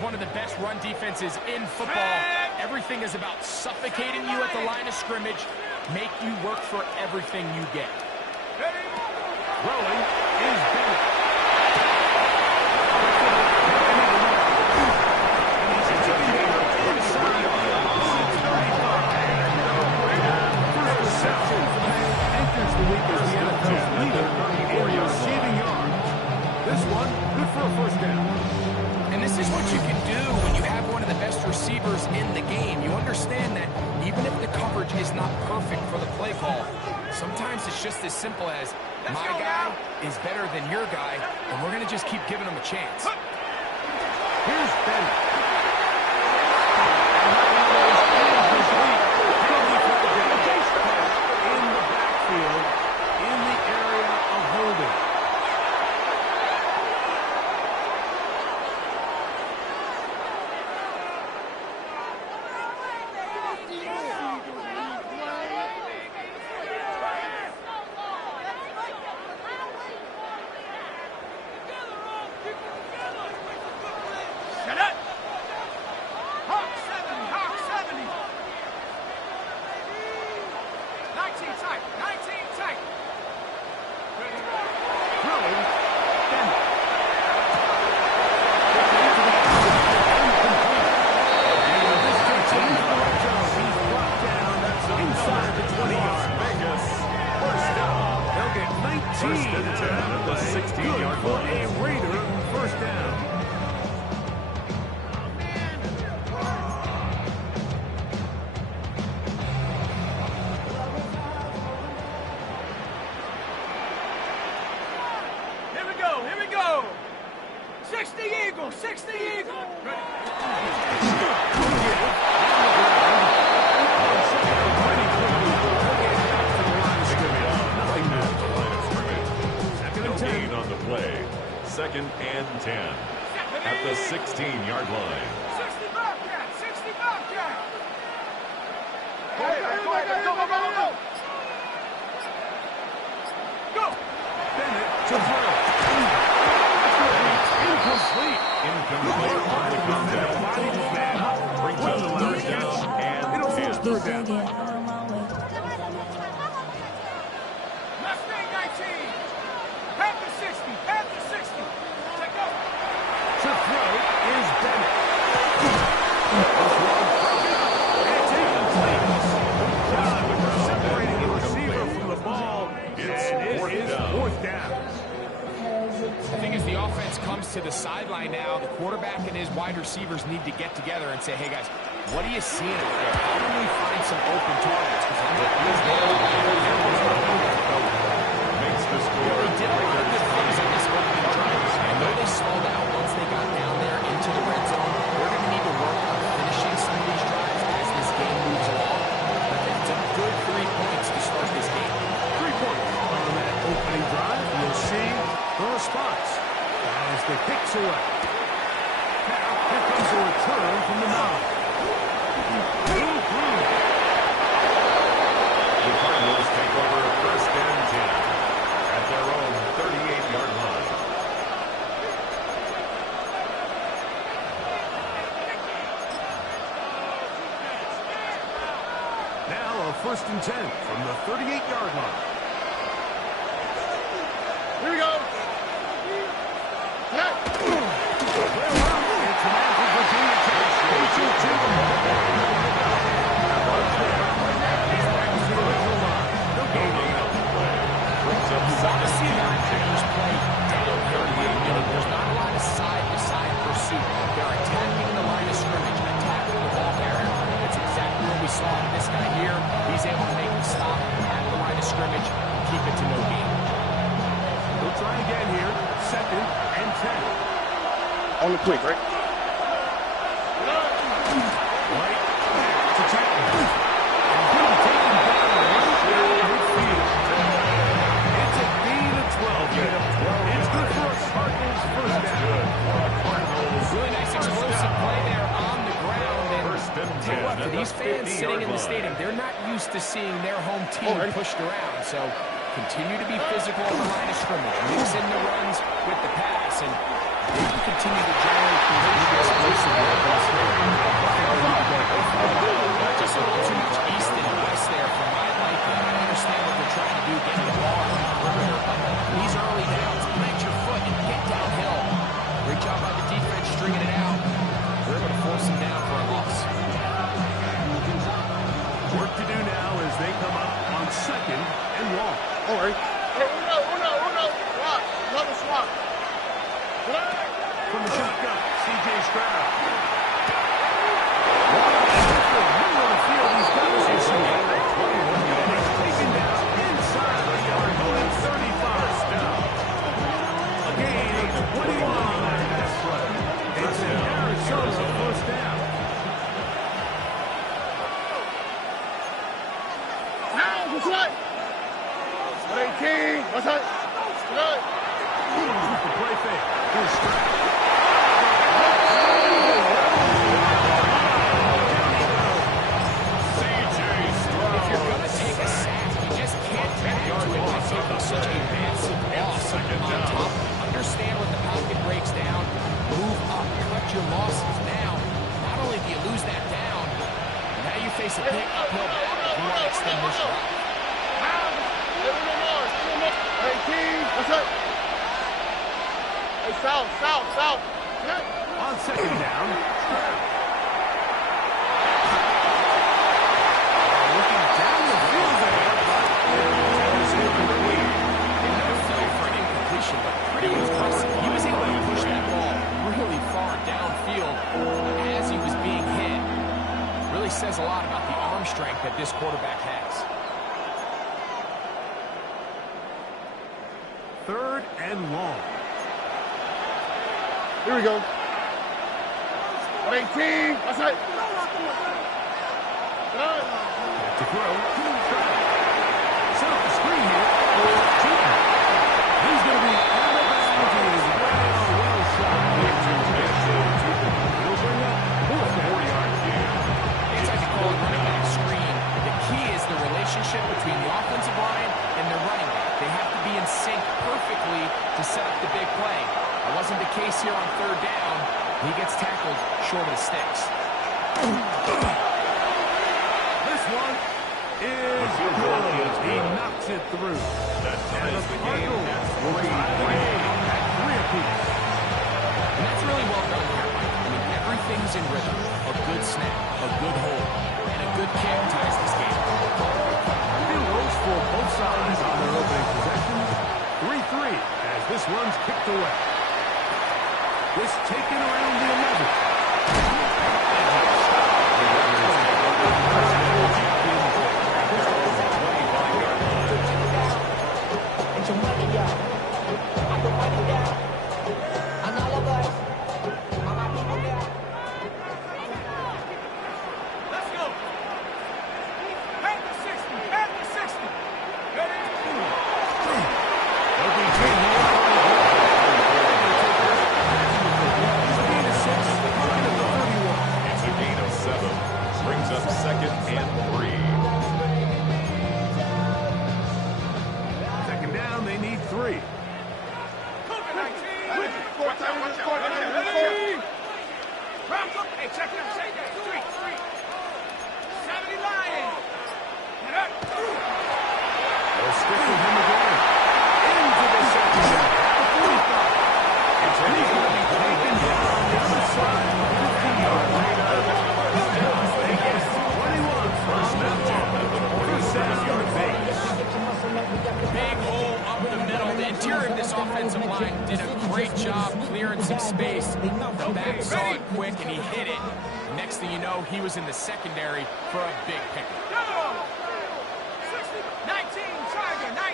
one of the best run defenses in football. Everything is about suffocating you at the line of scrimmage, make you work for everything you get. Rolling is Bennett. Enters the week as the NFL's leader in receiving yards. This one, good for a first down. And this is what you can do when you have one of the best receivers in the game. You understand that even if the coverage is not perfect for the play call, sometimes it's just as simple as my guy is better than your guy, and we're going to just keep giving him a chance. Here's Bennett. In the backfield, in the area of holding. Second and 10 at the 16-yard line. 60 Bobcat! 60 Bobcat! Go! Bennett to throw. Incomplete. Incomplete on the contact. Brings up third down and 10. Third down. Mustang 19. At the 60. At the 60. Check out. To throw is Bennett. It's incomplete. Separating the receiver from the ball. It's fourth down. The thing is, the offense comes to the sideline now. The quarterback and his wide receivers need to get together and say, hey, guys, what are you seeing out there? How can we find some open targets? Makes the score. They did a lot of good things on this opening drive. I know they stalled out once they got down there into the red zone. They're going to need to work on finishing some of these drives as this game moves along. But they took good 3 points to start this game. 3 points on that opening drive. You'll see the response as the kicks away. Now, here comes a return from the mound. The Cardinals take over first and 10 at their own 38-yard line. Now a first and 10 from the 38-yard line. Here we go. It's an average Virginia catch. There's not a lot of side-to-side pursuit. They're attacking the line of scrimmage, attacking the ball carrier. That's exactly what we saw in this guy here. He's able to make the stop at the line of scrimmage, keep it to no gain. We'll try again here. Second and 10. On the quick, right? Right back to tackle. And being taken down right there in midfield. It's a gain of 12 here. It's good for a Cardinals first down. Really nice explosive play there on the ground. And First and tell you what, 10 for these fans sitting in the line. stadium, they're not used to seeing their home team pushed around. So continue to be physical on the line of scrimmage. Mix in the runs with the pass, and they can continue to generate these explosive C.J. Stroud. Middle of the field, he's got his issue. And he's taken down inside the yard, going 35 down. A gain of 21 on that pass play. It's an Arizona first down. The play fake. Here's Stroud. If you're going to take a sack, you just can't back into it by taking such a massive loss on top. Understand when the pocket breaks down, move up, cut your losses. Now, not only do you lose that down, now you face a big uphill battle if you want to extend this drive. South. On second down, Stroud. Looking down the field there, but it was incomplete. It never fell for an incompletion, but pretty impressive. He was able to push that ball really far downfield as he was being hit. Really says a lot about the arm strength that this quarterback has. Third and long. Here we go. 18. That's it. Back to throw. Stroud. Set up the screen here for Keaton. He's going to be out of bounds. He is well shot. He'll bring up 4-yard gain. It's like a call running back screen. The key is the relationship between the offensive line and their running back. They have to be in sync perfectly to set up the big play. That wasn't the case here on third down. He gets tackled short of the sticks. This one is good. He knocks it through. And the Cardinals will tie the game at 3 apiece. And that's really well done here, Mike. I mean, everything's in rhythm. A good snap, a good hold, and a good kick ties this game. Field goals for both sides on their opening possessions. 3-3 as this one's kicked away. This taken around the 11. Let's go. At the 60. Ready? They'll be taking it. It's a gain of 7. Brings up second and 3. Second down, they need 3. Watch out. Ready? Round up. Hey, check it out. Check that. Street. 70 Lions. Get up. They'll stick with him again. Into the second down. The 45. He's going to be taken down on the other side of the 50-yard line. They get 21. First down. First down, Vegas. Big hole up the middle. The interior of this offensive line did a great job clearing some space. The back saw it quick, and he hit it. Next thing you know, he was in the secondary for a big pickup. Go. 19 Tiger. Now,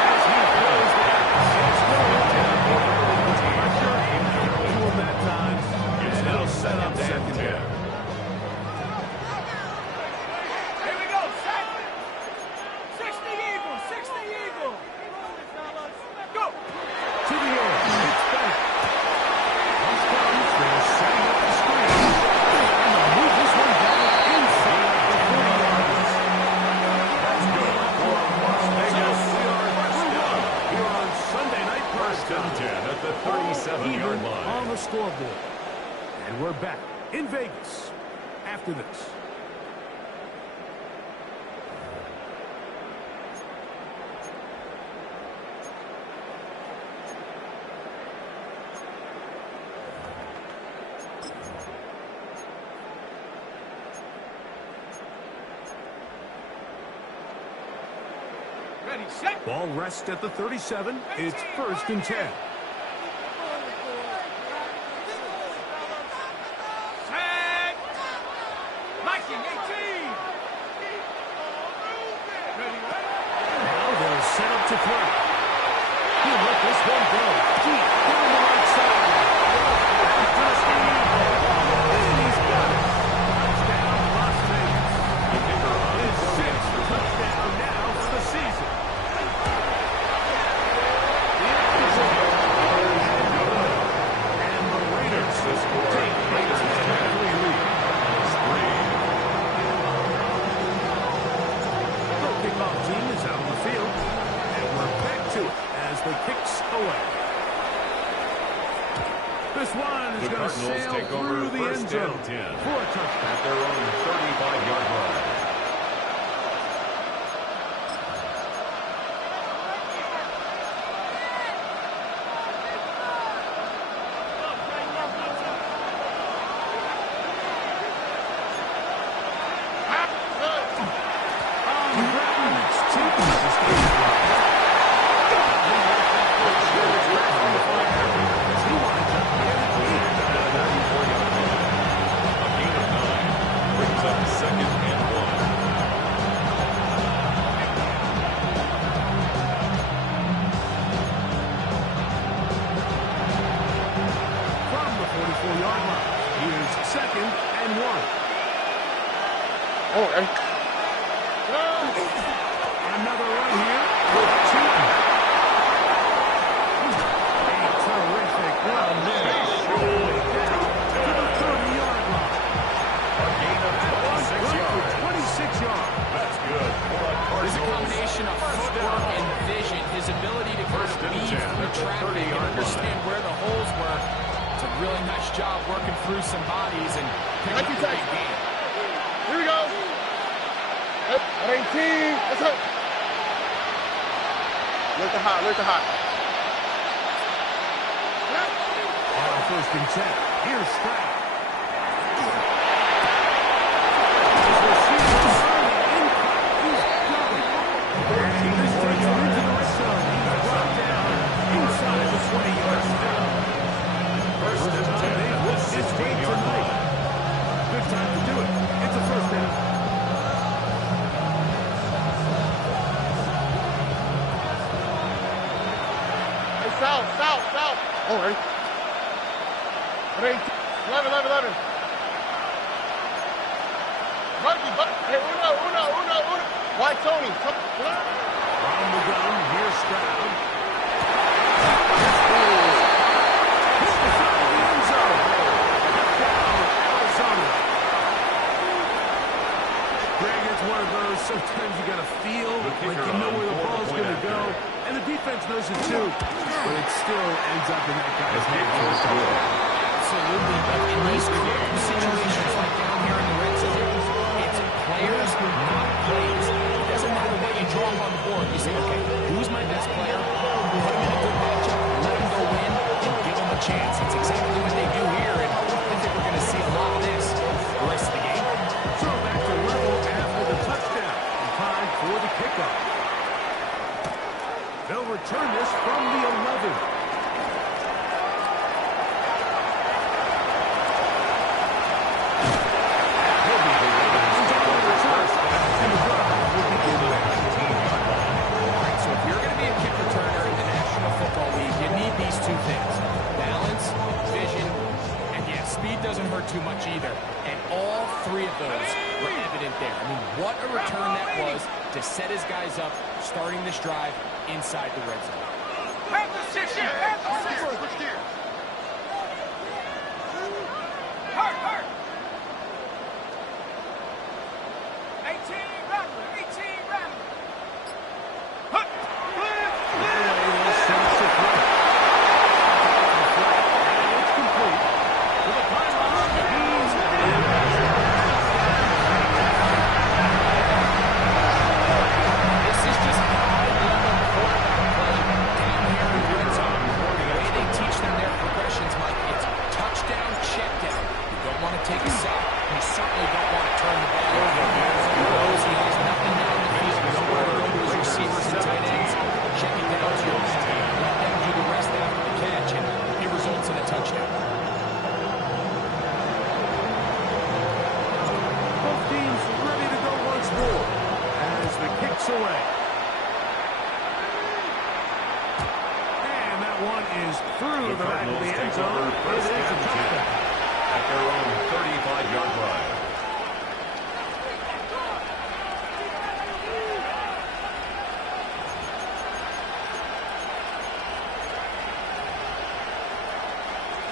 as he throws that, it's going down. That time, and it'll set up second down. Here we go. 60 Eagle. Go. To the air. It's back. Once comes, they're setting up the screen. And they'll move this one down inside the 40 yards. That's good for Las Vegas. We are 3-1 here on Sunday Night First and 10 at the 37-yard Even line. on the scoreboard. And we're back in Vegas after this. Ready, set. Ball rests at the 37. It's first and 10. This one is The going to Cardinals sail take over through the end first zone and 10 for a touchdown. at their own 35-yard line. Another run here with Cheaton. A terrific run there. Down to the 30-yard line. A gain of 26 yards. 26 yards. That's good. There's a combination of footwork and vision. His ability to kind of weave through traffic and understand where the holes were. It's a really nice job working through some bodies and picking up a big game. Here we go. 18. Let's go. Look the hot. Look the hot. On first and 10. Here's Stroud. This takes him into the red zone. He's brought down inside the 20-yard line. First and 10 with 16-yard line. Good time to do it. It's a first down. Hey, south. Oh, right. 11. Bucky. Hey, uno. Why, Tony? From the gun, here's Stroud. Hit the side of the end zone. Down, Arizona. Greg, it's one of those, sometimes you got to feel like you know where the ball's going to go, and the defense knows it too, but it still ends up in that guy's hand. Absolutely, but in these critical situations like down here in the red zone, it's players, not plays. It doesn't matter what you draw up on the board. You say, okay, who's my best player? Put him in a good matchup, let him go win, and give him a chance. It's exactly what they do here, and I think we're going to see a lot of this the rest of the game. So back to level after the touchdown. Time for the kickoff. They'll return this from the 11. Doesn't hurt too much either, and all three of those were evident there. I mean, what a return that was to set his guys up starting this drive inside the red zone. Switch gear. Hurt. 18 Rattler. It's complete. To the pylon. This is just high-level quarterback play down here in the red zone. The way they teach them their progressions, Mike, it's touchdown, check down. You don't want to take a sack. You certainly don't want to turn the ball over. He knows he has nothing down the field. Nowhere to go to his receivers and tight ends. Check it down to your team. Let them do the rest after the catch, and it results in a touchdown. Both teams ready to go once more as the kick's away. And that one is through the back of the end zone. It is a touchdown. At their own 35-yard line.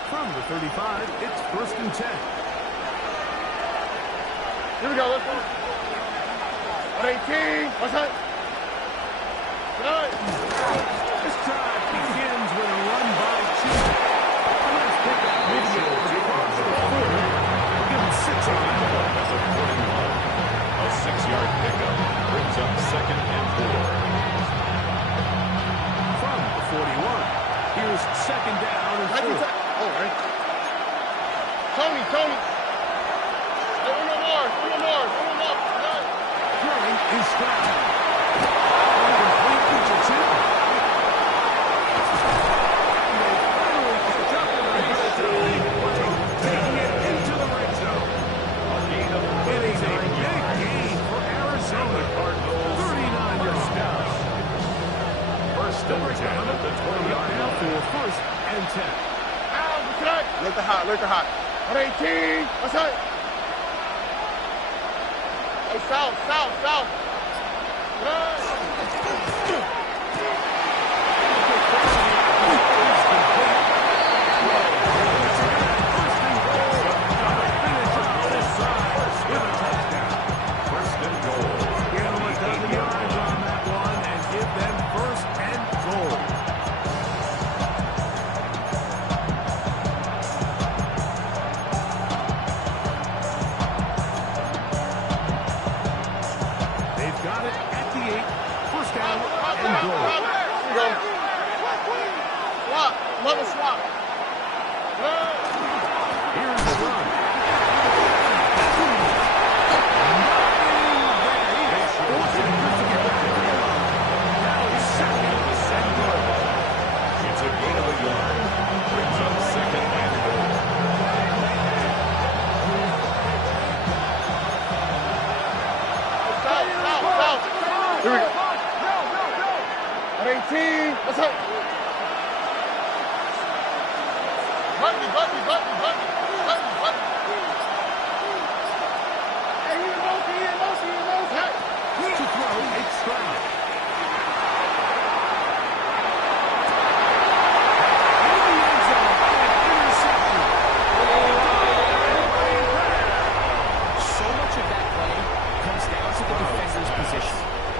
From the 35, it's first and 10. Here we go. Let's go. 18. What's that? This drive begins with a run by Cheaton. Let's pick up second down and 4. Oh, right. Tony. Uno more. Throwing is Stroud. Incomplete to Tim. Taking it into the red zone. It is a big gain for Arizona Cardinals. 39 yards down. First and 10 at the 20-yard Now line. for first and 10. Look the hot. 18. What's that? Hey, south. First and goal. Give them a dozen yards on that one and give them first and goal. They've got it at the 8. First down and goal. Here you go. Swap. Love a swap. Here's the run. It's a gain of a yard. Brings up second and goal. South. Here we go. 18. What's up? Button. Hey, he in motion. To throw, it's Stroud. In the end zone, interception. So much of that play comes down to the defender's position.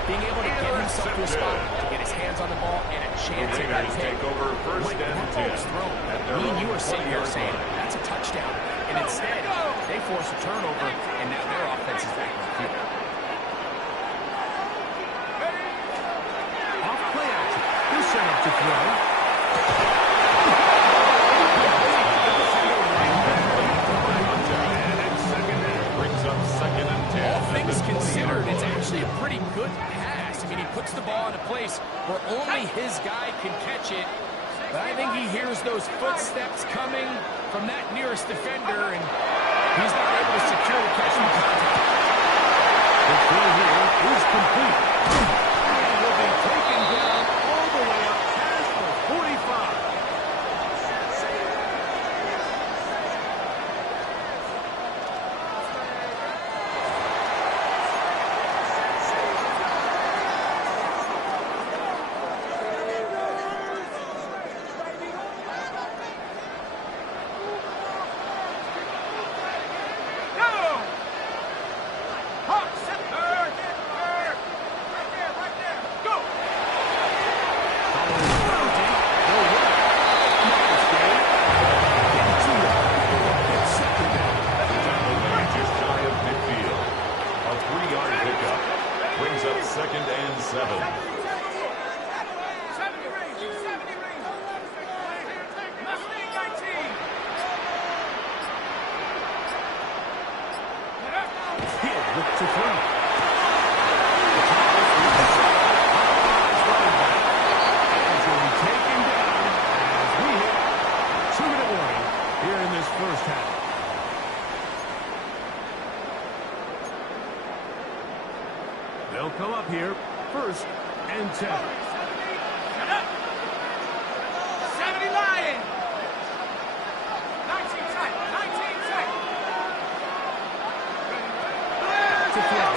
Being able to get himself to a spot, to get his hands on the ball, and a chance at that Raiders pick. take over first When and that 10 ball's thrown, at their me and own you are sitting here 20-yard saying, line. that's a touchdown. And instead, they force a turnover, and now their offense is back on the field. Off play action. He'll set up to throw. Brings up second and 10. All at things the 20-yard considered, it's line. actually a pretty good pass. I mean, he puts the ball in a place where only his guy can catch it. But I think he hears those footsteps coming from that nearest defender, and he's not able to secure the catch in contact. The throw here is complete. And will be taken down all the way up past the 45. Just shy of midfield. A 3-yard pickup. Brings up second and 7. 70 range. Mustang 19. He'll look to throw. As will be taken down as we hit 2-minute warning here in this first half. They'll come up here, first and 10. 70 Lions. 19 tight. To throw.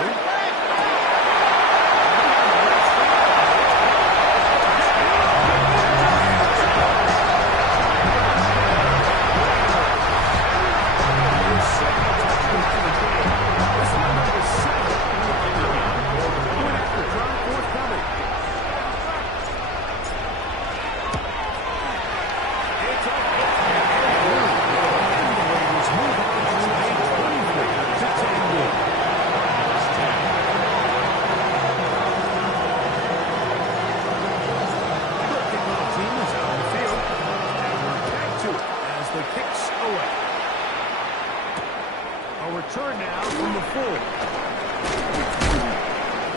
return now from the 4.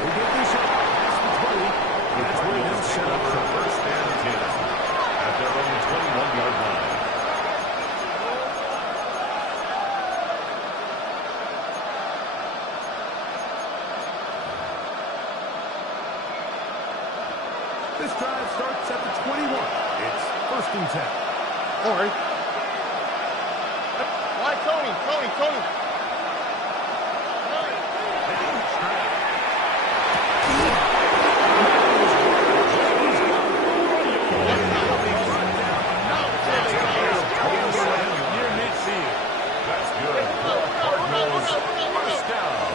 We'll get this up past the 20. That's where they'll set up for first and 10 at their own 21-yard line. This drive starts at the 21. It's first and 10. All right. Why, Tony? Near midfield. That's good. Cardinals, first down.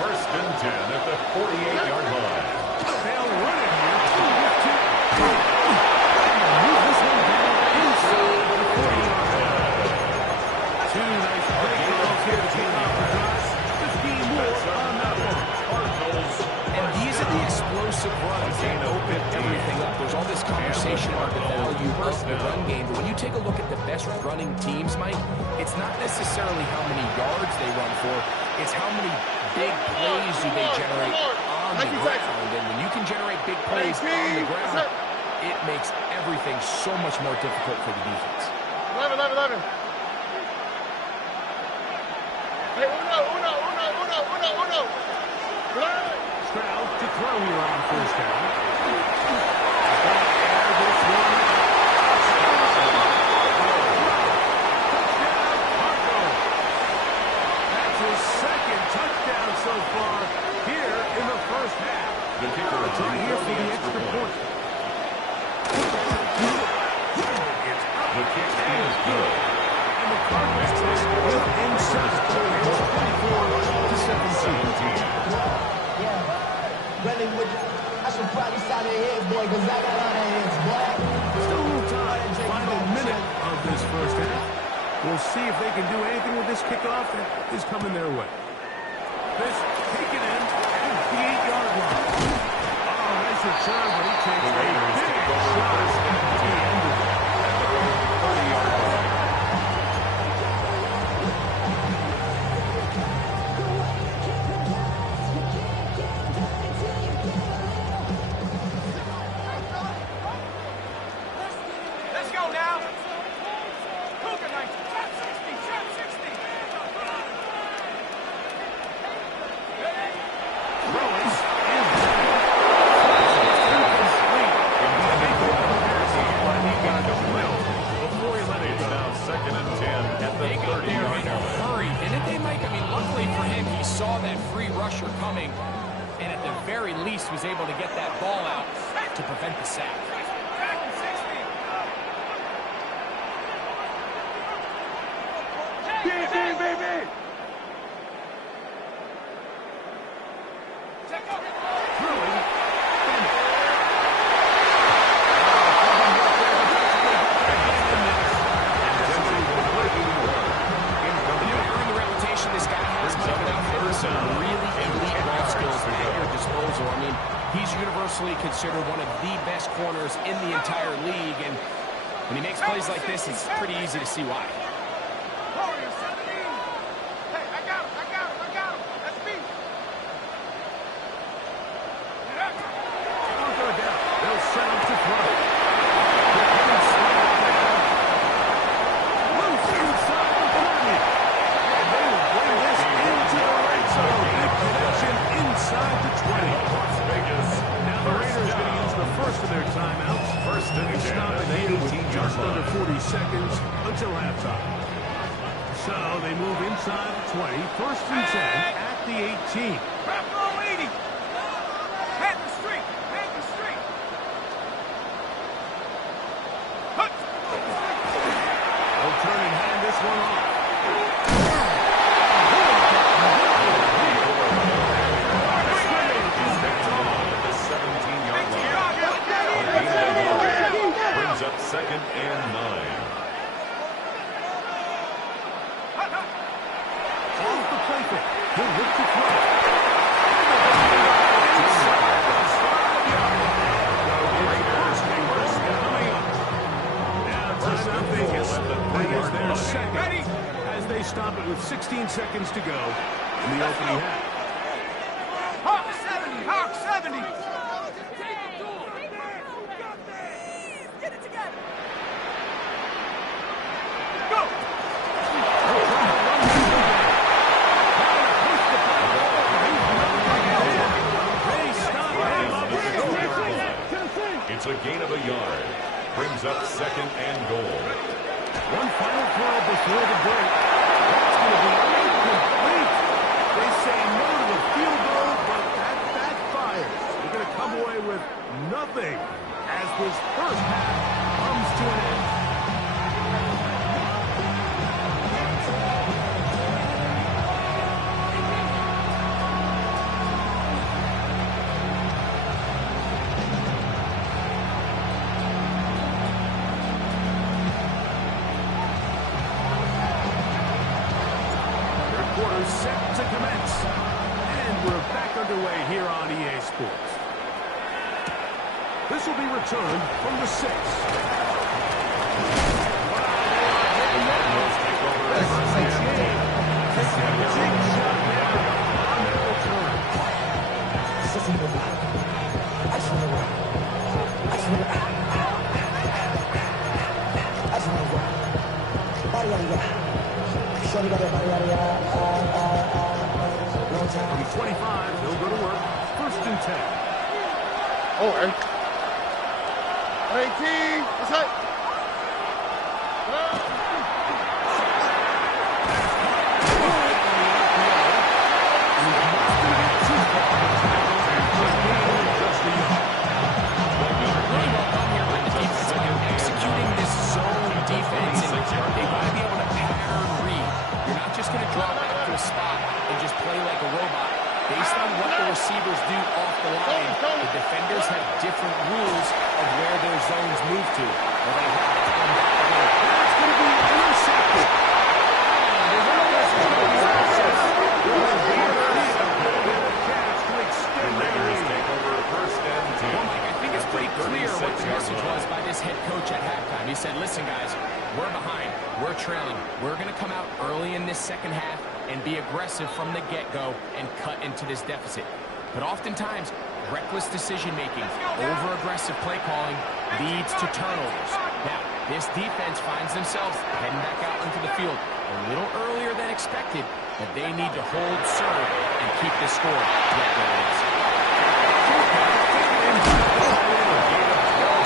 First and 10 at the 48-yard line. They'll run it here. Move this one down inside the 40-yard line. 2 nice break balls here to take off the drive. 15 more on that one. Cardinals, And these are the explosive runs that open everything up. There's all this conversation about the value of the run game, but when you take a look at the best running teams, Mike, it's not necessarily how many yards they run for, it's how many big plays do they generate on the ground. And when you can generate big plays on the ground, it makes everything so much more difficult for the defense. 11. Hey, uno. Stroud to throw here on first down. That's his second touchdown so far here in the first half. the kicker is Try here for the extra point. The kick is good. And the Cardinals take it inside. It's 24-17. Running with I should probably sign their heads, boy, because I got all their heads, boy. Still a little time. Final minute of this first half. We'll see if they can do anything with this kickoff that is coming their way. This taken in at the 8-yard line. Oh, nice return, but he takes a big shot at the end of it. 30-yard line. Let's go now. Cougar 90. Trap 60. Rollins is before he let it It's go. now second and 10 at the They got there 30-yard in a line. hurry, didn't they, Mike? I mean, luckily for him, he saw that free rusher coming, and at the very least was able to get that ball out to prevent the sack. Earning the reputation this guy has, Mike, without having some really elite ball skills at your disposal. I mean, he's universally considered one of the best corners in the entire league, and when he makes plays like this, it's pretty easy to see why. Warrior 17. Hey, I got him. That's me. Don't go down. They'll set him to throw. Loose inside the 40. And they will bring this into the red zone. Big connection inside the 20. Las Vegas. Now the Raiders are going to use the first of their timeouts. First and 10 Stop at it the here with 18-yard just under line. 40 seconds until halftime. So they move inside the 20. First and 10 at the 18. Crap, go 80. Hand the street. Hut. They'll turn and hand this one off. At the 17-yard line. Brings up second and 9. Off the play fake. He'll look to throw. Coming up. Now timeout Vegas. That is their second. As they stop it with 16 seconds to go in the opening half. Hawk 70! Hawk 70! Get it together. Go! It's a gain of a yard. Brings up second and goal. One final throw before the break. That's going to be incomplete. They say no to the field goal, but that backfires. They're going to come away with nothing as this first half comes to an end. Set to commence. And we're back underway here on EA Sports. This will be returned from the 6. The Cardinals take over at first and 10. Big shot there on their return. From 25, they'll go to work. First and 10. Oh, and 18. What's up? Executing this zone defense, and they want to be able to pattern read. You're not just going to draw back to a spot and just play like a robot. Based on what the receivers do off the line, the defenders have different rules of where their zones move to. Well, they have to come back again. That's going to be intercepted. The Raiders take over first and 10. Well, Mike, I think it's pretty clear what the message was by this head coach at halftime. He said, listen, guys, we're behind. We're trailing. We're going to come out early in this second half and be aggressive from the get-go and cut into this deficit. But oftentimes, reckless decision-making, over-aggressive play calling leads to turnovers. Now, this defense finds themselves heading back out into the field a little earlier than expected, but they need to hold serve and keep this score right where it is.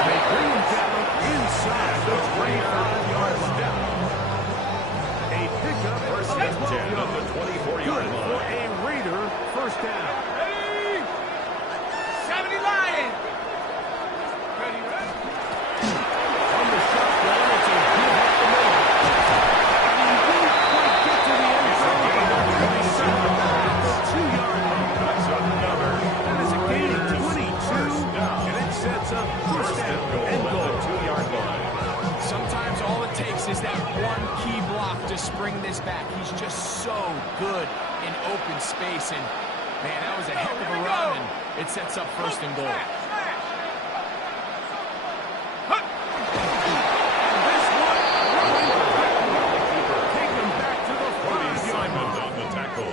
They bring him down inside the 25-yard line. A pickup First and 10 on the 24-yard for line. a Raider first down. Ready? 70 Lions. Ready, ready? On the shotgun, it's a good up the middle. And he won't quite get to the end zone. At the 2-yard line. That's another. That is a gain of 22, and it sets up first down and At goal. the 2-yard line. Sometimes all it takes is that one key block to spring this back. He's just so good in open space, and man, that was a heck of a run, and it sets up first and goal. This one, take him back to the 5-yard Simon line. on the tackle.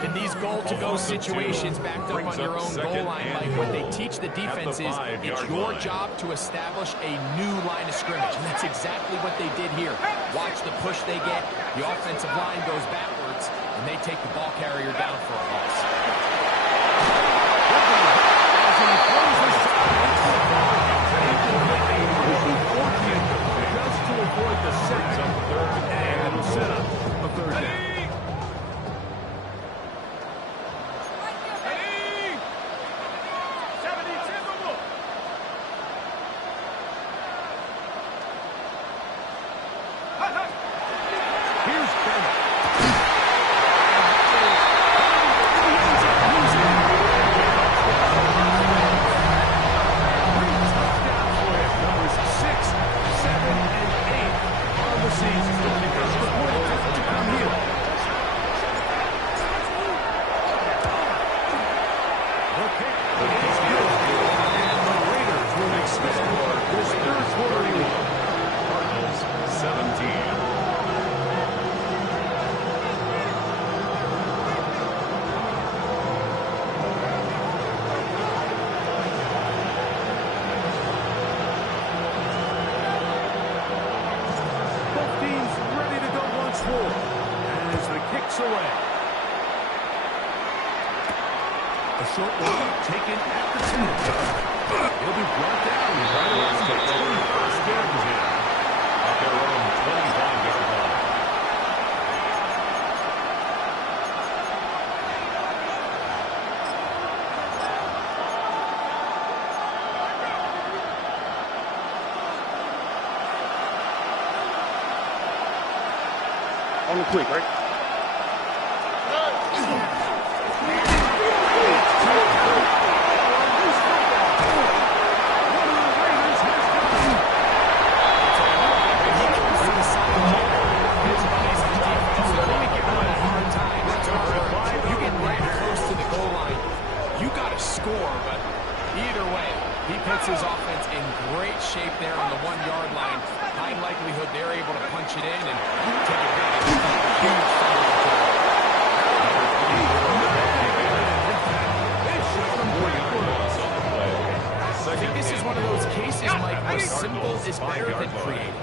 In these goal-to-go situations backed up on your own goal line, like what they teach the defense is it's your job to establish a new line of scrimmage, and that's exactly what they did here. Watch the push they get, the offensive line goes backwards, and they take the ball carrier down for a loss. As he throws this just to avoid the sack, and it'll set up a third down. Ready? 70 Timberwolves. Here's Bennett. away. A short one taken at the 10. He'll be brought down right around the 21st yard line. At their own 25-yard line. On the quick, right? Score, but either way, he puts his offense in great shape there on the 1-yard line. High likelihood they're able to punch it in and take advantage of that huge I think this is one of those cases, Mike, where simple is better than creative.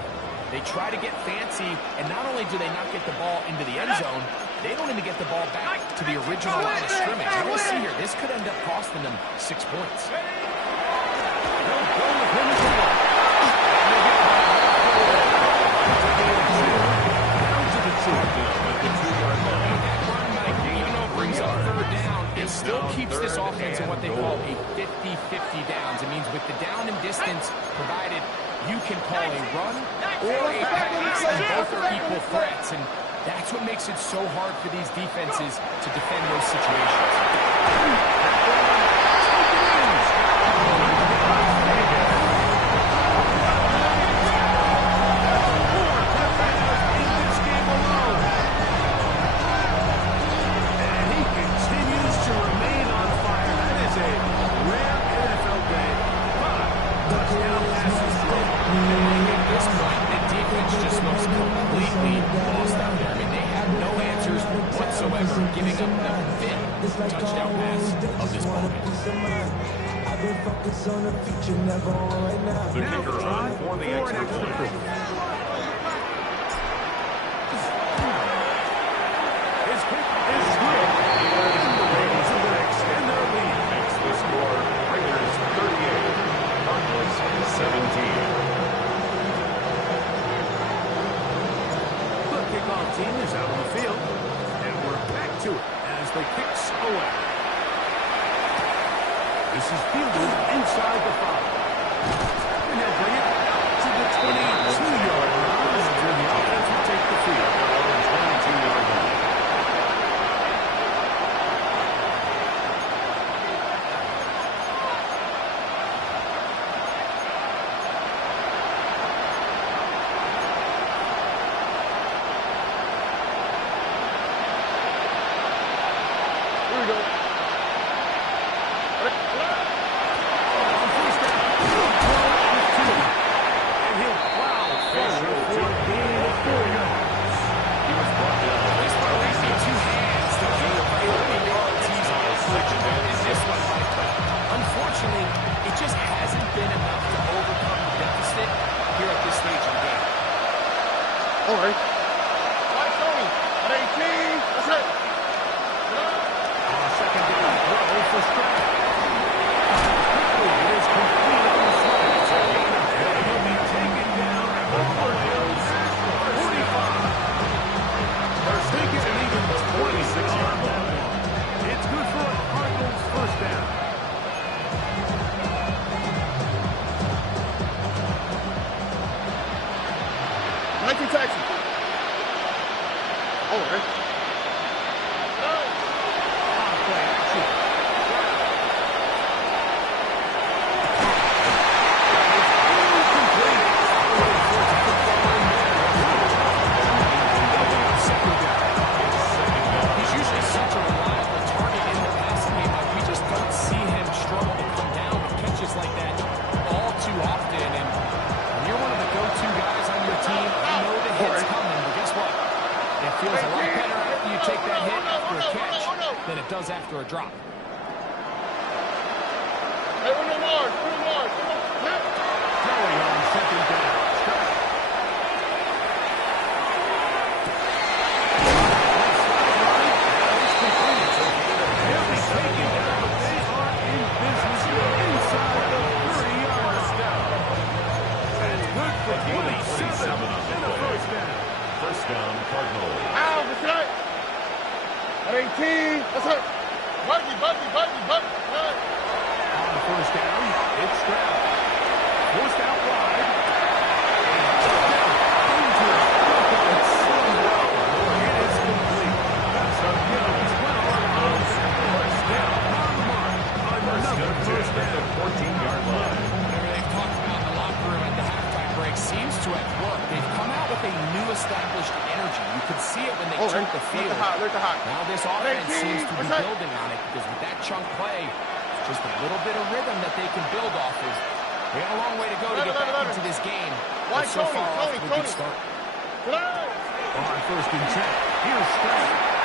They try to get fancy, and not only do they not get the ball into the end zone, they don't even get the ball back to the original line of scrimmage. And we'll see here, this could end up costing them 6 points. It still keeps this offense in what they call a 50-50 downs. It means with the down and distance provided, you can call a run or a pass, and both are equal threats. And that's what makes it so hard for these defenses to defend those situations. Giving up the 5th touchdown pass of this ball game. The kicker on for the extra point. His kick is good. And the Raiders are going to extend their lead. Makes the score Raiders 38, Cardinals 17. The kickoff team is out on the field. To it as they kicks away. This is fielded inside the 5. And they'll bring it to the 22-yard line. And the offense will take the field. 22-yard line. After a drop. Going on second down. 18. That's it. Buggy. On the first down, it's Stroud. Forced out wide. It's it is complete. So, it's well on those. First down on the mark. Another first down. 14-yard line. Whatever they've talked about in the locker room at the halftime break seems to have worked. They've come out with a new established energy. You could see it when they took the field. Now this offense seems to be building on it because with that chunk play, it's just a little bit of rhythm that they can build off of. They got a long way to go to get back into this game. But so far off to a good start. On first and 10, here's Stroud.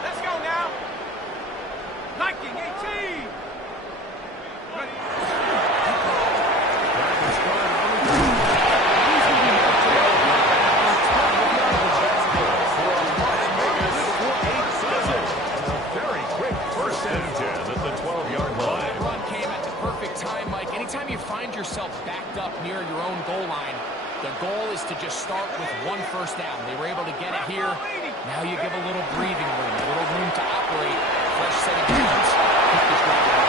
Let's go now. Liking 18. Ready. Very quick first and 10 at the 12-yard line. That run came at the perfect time, Mike. Anytime you find yourself backed up near your own goal line, the goal is to just start with one first down. They were able to get it here. Now you give a little breathing room, a little room to operate. Fresh set of downs. Keep this drive going.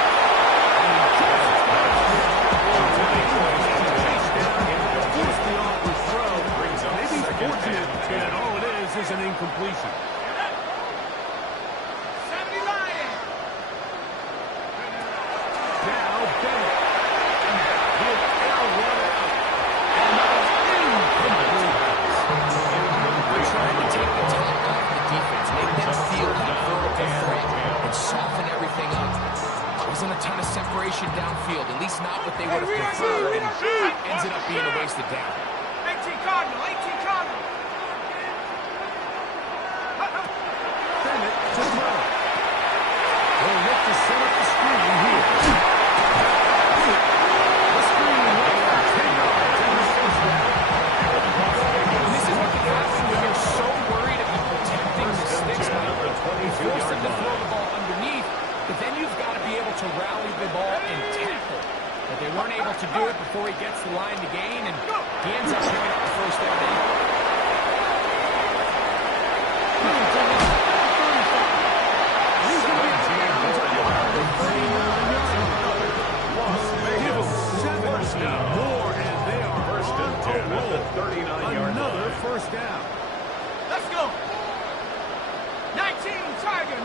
Forced the awkward throw. Maybe he's fortunate, and all it is an incompletion. 70 Lions. Now Bennett. He'll air one out. And incomplete. They're trying to take the top off the defense, make them feel that vertical threat, and soften everything up. Wasn't a ton of separation downfield, at least not what they would have preferred, and ended up being a wasted down. 18 Cardinal. Bennett to throw. They'll look to set up the screen here. The screen right for 10 yards and the first down. And this is what can happen when you're so worried about protecting the sticks. You force them to throw the ball underneath, but then you've got to be able to rally the ball and tackle. But they weren't able to do it before he gets the line to gain, and he ends up picking up the first down anyway. More, and they are First and 10 at the 39-yard another line. first down. Let's go. 19 Tiger.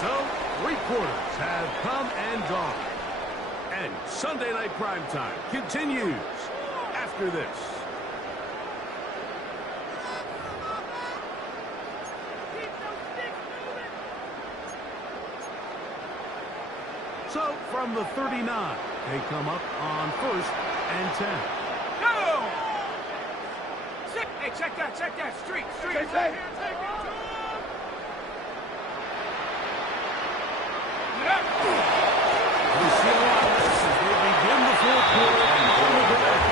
So, 3 quarters have come and gone. And Sunday Night Primetime continues after this. So, from the 39, they come up on first and 10. Go. Sit. Hey, check that. Street. Take it. Get up. We see a lot of this as they begin the fourth quarter on the ground.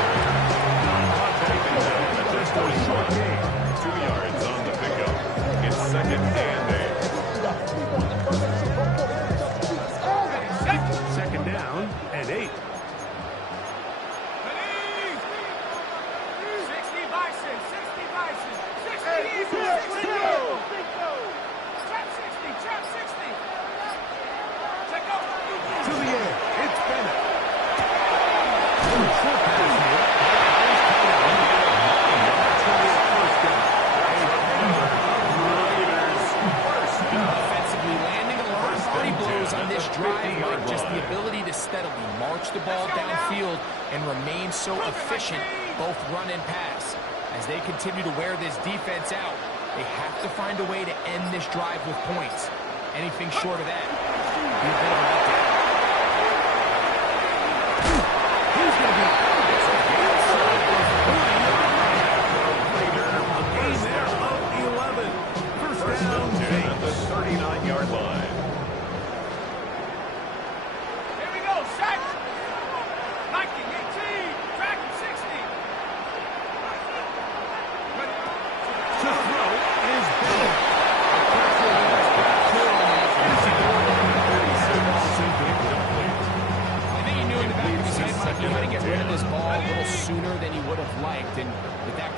Just a short game. 2 yards on the pickup. It's second and 8. Second down and 8. Ready. 60 Bison. 60 Eagle. Trap 60. Check out. To the air. It's Bennett. Short pass here. Offensively landing a lot of body blows on this drive, but just the ability to steadily march the ball downfield and remain so efficient, both run and pass. As they continue to wear this defense out, they have to find a way to end this drive with points. Anything short of that would be a bit of a letdown. He's going to be out of this again. A gain there of 11. First down,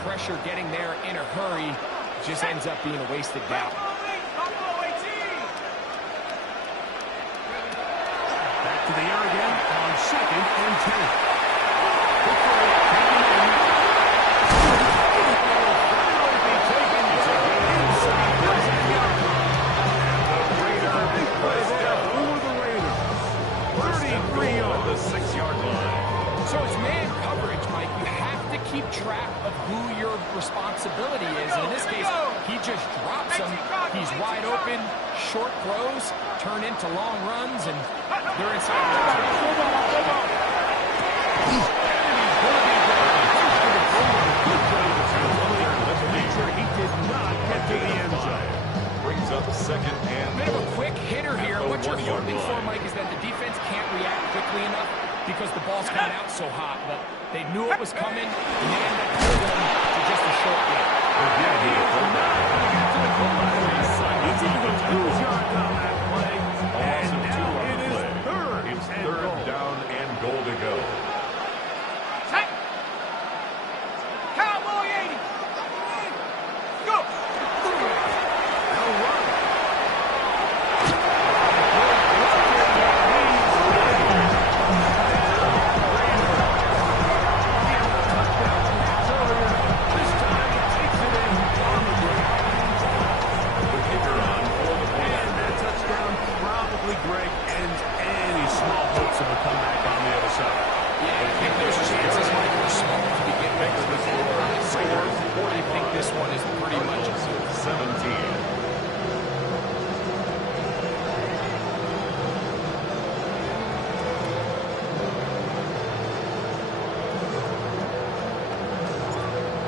pressure getting there in a hurry just ends up being a wasted down. Back to the air again on 2nd and 10. The 6-yard line. So it's man coverage, Mike. You have to keep track of who your responsibility is. And in this case, he just drops him. He's wide open. Short throws turn into long runs, and they're inside the Make sure he did not get to the end zone. Brings up 2nd and bit of a quick hitter here. What you're hoping for, Mike, is that the defense can't react quickly enough because the ball's coming out so hot. But they knew it was coming, and they ended up holding them to just a short game. Again, he is not going to get to the goal line. He even lose yards on that play. And now it is third. It's third down and goal to go. Cowboy 80. Go. Greg ends any small hopes of a comeback on the other side. Yeah, I think those chances might be small to begin with before the score. I think this one is pretty much 17.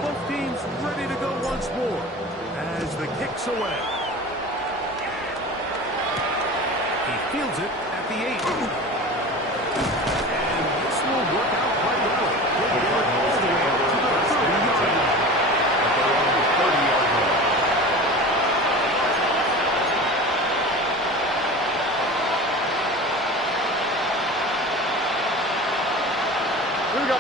Both teams ready to go once more as the kick's away. Fields it at the 8. And this will work out quite well. We'll get it all the way up to the 30-yard line. At the 30-yard line. Here we go.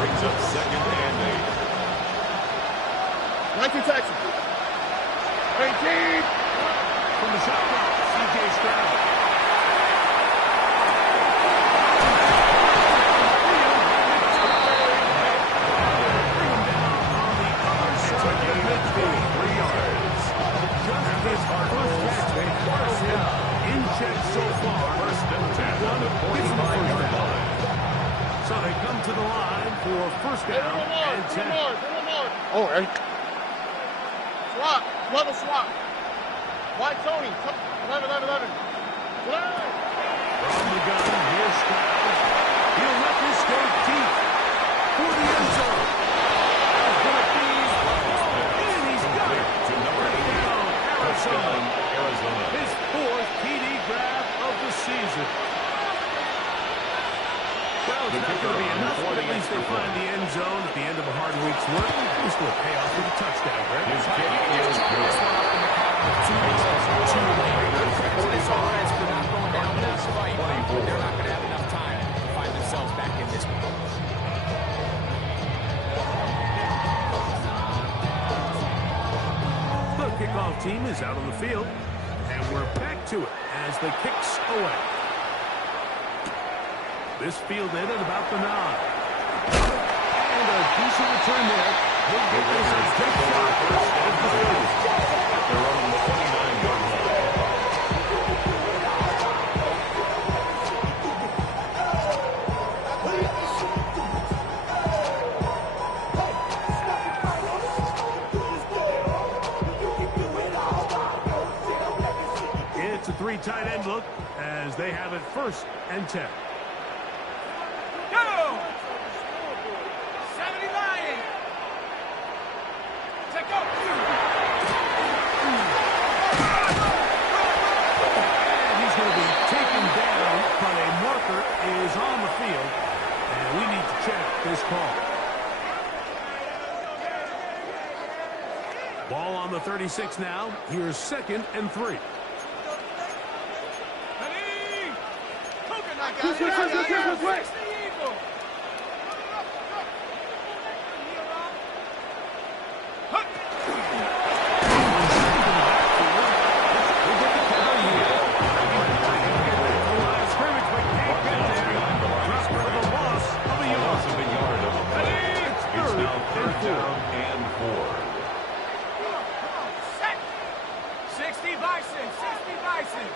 Brings up 2nd and 8. 19 Texas. 18. From the shotgun, C.J. Stroud. Bring him down on the other side of midfield. 3 yards. Just his first catch. In check so far. First and 10 on the 45-yard line. So they come to the line for first down and 10. Oh, right. Swap. Level swap. White Tony. 11. From the gun, here's Stroud. He'll let this go deep for the end zone. That's going to be, and he's got it. To number 80. Touchdown, Arizona. His 4th TD grab of the season. Well, it's not going to be enough, but at least they find the end zone at the end of a hard week's work. This will pay off with a touchdown, Greg. His kick is good. This offense for not going down in this fight. They're not going to have enough time to find themselves back in this one. The kickoff team is out on the field, and we're back to it as the kick's away. This fielded at about the 9. And a decent return there. He'll get this a big shot. They're on the 29-yard line. It's a 3 tight end look as they have it 1st and 10. Go! 70 Lions. Check go. And he's going to be taken down, but a marker is on the field, and we need to check this call. Ball on the 36 now. Here's 2nd and 3. Ready? Coconut Switch, switch, switch, switch, switch, switch. 60 Eagle. It's now 3rd down and 4. 60 Bison, 60 Bison.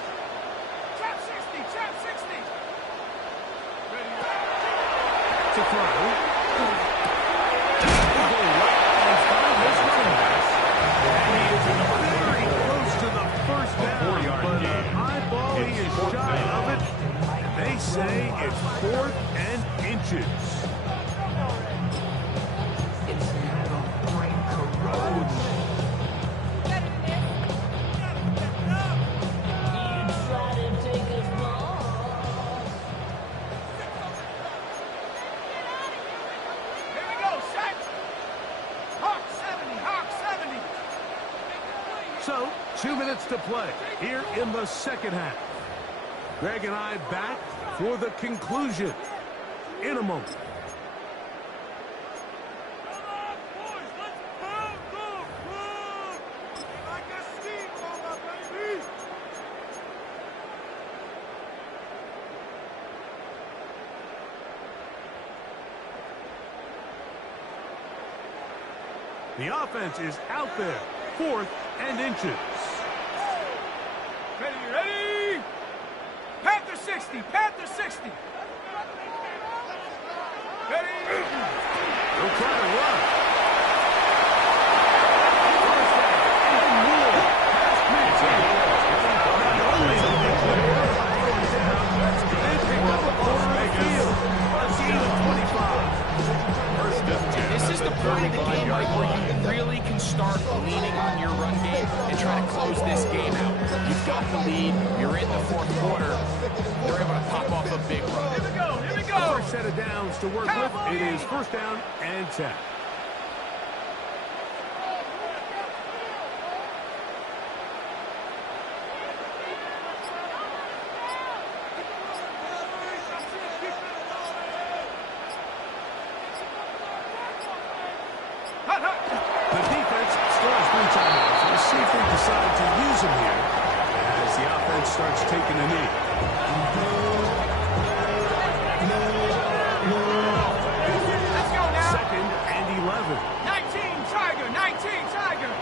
Chap 60, chap 60. Ready? To throw. Very close to the first down, 4-yard but gain. high ball, he is It's shy 4th of it. And they say it's 4th and inches. Here we go, set. Hawk 70, Hawk 70. So, 2 minutes to play here in the second half. Greg and I back for the conclusion in a moment. Come on, boys, let's pound them. Like a steamroller, baby. The offense is out there, 4th and inches. Ready, ready. Panther 60, Panther 60. Ready? They'll try to run. This is the point of the game, Mike, where you really can start leaning on your run game and try to close this game out. You've got the lead. You're in the 4th quarter. They're able to pop off a big run. Here we go, here we go. First set of downs to work with. It is 1st down and 10. Hut, hut. The defense still has 3 timeouts. We'll see if they decide to use them here as the offense starts taking a knee. Let's go now. 2nd and 11. 19 Tiger, 19 Tiger.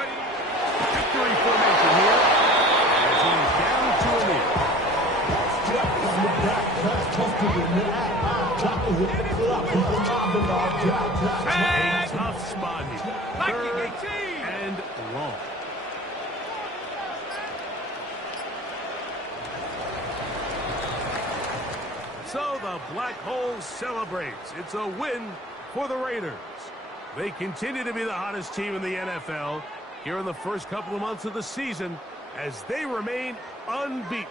Ready? Victory formation here as he's down to a knee. A tough spot here. Viking 3rd 18. and long. So the Black Hole celebrates. It's a win for the Raiders. They continue to be the hottest team in the NFL here in the first couple of months of the season as they remain unbeaten.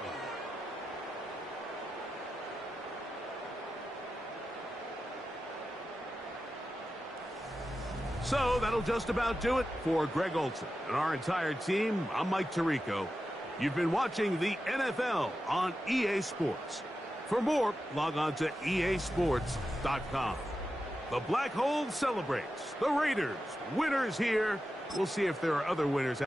So that'll just about do it for Greg Olson and our entire team. I'm Mike Tirico. You've been watching the NFL on EA Sports. For more, log on to easports.com. The Black Hole celebrates. The Raiders, winners here. We'll see if there are other winners